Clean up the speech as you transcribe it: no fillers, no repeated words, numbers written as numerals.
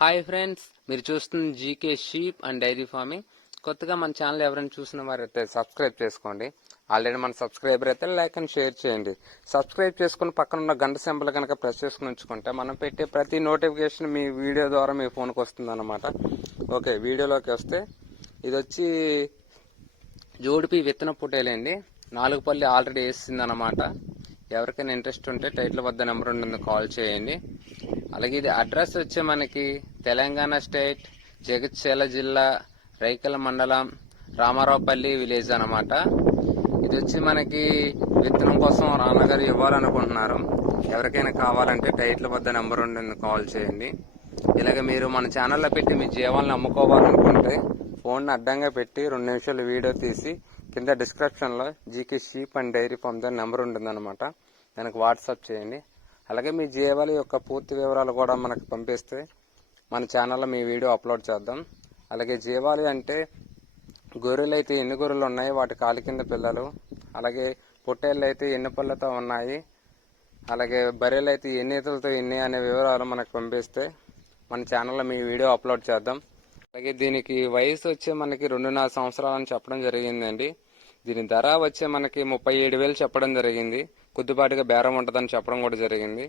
Hi friends, మీరు చూస్తున్న GK sheep and dairy farming. కొత్తగా మన ఛానల్ ఎవరైనా చూసిన వారైతే సబ్స్క్రైబ్ చేసుకోండి. ఆల్రెడీ మన సబ్స్క్రైబర్ అయితే లైక్ అండ్ షేర్ చేయండి. సబ్స్క్రైబ్ చేసుకుని పక్కన ఉన్న గంట సింబల్ కనుక ప్రెస్ చేసుకుని ఉంచుకుంటే మనం పెట్టే ప్రతి నోటిఫికేషన్ మీ వీడియో ద్వారా మీ ఫోన్కి వస్తుంది అన్నమాట. ఓకే, వీడియోలోకి వస్తే ఇది వచ్చి జోడిపి విత్తన పుట్టేలండి. 4 పల్లి ఆల్రెడీ వేసింది అనమాట. ఎవరికైనా ఇంట్రెస్ట్ ఉంటే టైటిల్ వద్ద నెంబర్ ఉంటుంది, కాల్ చేయండి. అలాగే ఇది అడ్రస్ వచ్చి మనకి తెలంగాణ స్టేట్ జగిత్యాల జిల్లా రైకల మండలం రామారావుపల్లి విలేజ్ అనమాట. ఇది వచ్చి మనకి విత్తనం కోసం రాన్నగారు ఇవ్వాలనుకుంటున్నారు. ఎవరికైనా కావాలంటే టైటిల్ వద్ద నెంబర్ ఉంటుంది, కాల్ చేయండి. ఇలాగ మీరు మన ఛానల్లో పెట్టి మీ జీవాలను అమ్ముకోవాలనుకుంటే ఫోన్ అడ్డంగా పెట్టి 2 నిమిషాలు వీడియో తీసి కింద డిస్క్రిప్షన్లో GK sheep and dairy farm దాని నెంబర్ ఉంటుందన్నమాట. దానికి వాట్సాప్ చేయండి. అలాగే మీ జీవాల యొక్క పూర్తి వివరాలు కూడా మనకు పంపిస్తే మన ఛానల్లో మీ వీడియో అప్లోడ్ చేద్దాం. అలాగే జీవాలు అంటే గొర్రెలు అయితే ఎన్ని గొర్రెలు ఉన్నాయి, వాటి కాలి కింద పిల్లలు, అలాగే పొట్టేళ్ళు అయితే ఎన్ని పళ్ళతో ఉన్నాయి, అలాగే బర్రెలు అయితే ఎన్ని ఈతలతో ఎన్ని అనే వివరాలు మనకు పంపిస్తే మన ఛానల్లో మీ వీడియో అప్లోడ్ చేద్దాం. అలాగే దీనికి వయసు వచ్చే మనకి 2.5 సంవత్సరాలని చెప్పడం జరిగిందండి. దీని ధర వచ్చే మనకి 37,000 చెప్పడం జరిగింది. కొద్దిపాటిగా బేరం ఉంటుందని చెప్పడం కూడా జరిగింది.